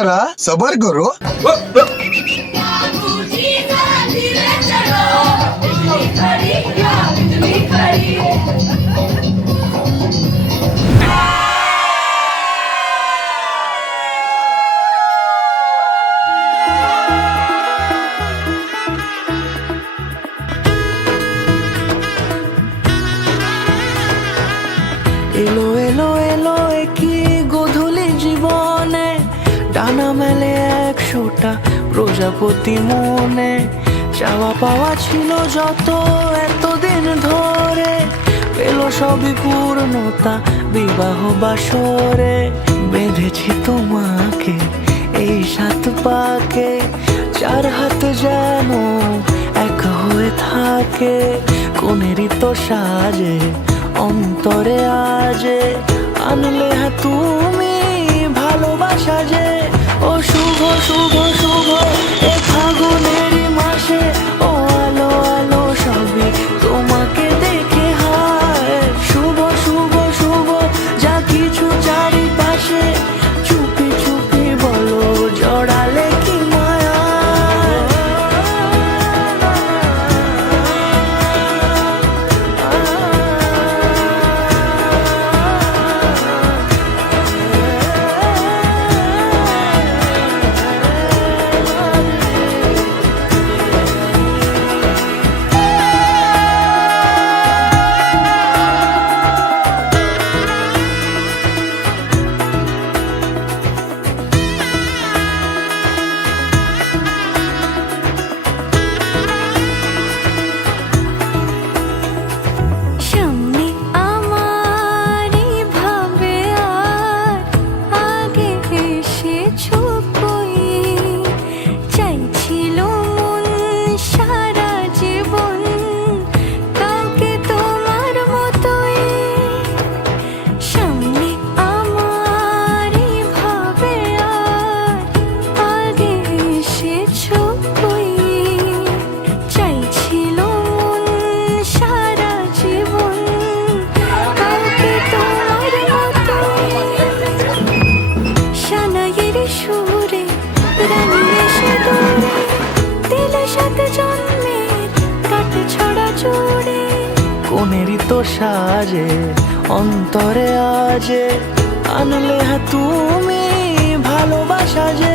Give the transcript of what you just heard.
जरा सबर करो। এলো এলো এলো কি গধূলি জীবনে, ডানা মেলে 100টা প্রজাপতি মনে। চাওয়া পাওয়া ছিল যত এতদিন ধরে, পেলো সবই পূর্ণতা বিবাহ বাসরে। বেঁধেছি তোমাকে এই 7 পাকে, 4 হাত যেন এক হয়ে থাকে। কোনেরই তো সাজে অন্তরে আজে, আনলে হ্যাঁ তুমি ভালোবাসা যে। ও শুভ শুভ শুভ এ ফাগুনেরই মাসে, ও আলো আলো সবই তোমাকে দেখে হায়। শুভ শুভ শুভ যা কিছু চারিপাশে, চুপি চুপি বলো জড়ালে কি মায়া। কোনেরই তো সাজে অন্তরে আজে, আনলে হ্যাঁ তুমি ভালোবাসা যে।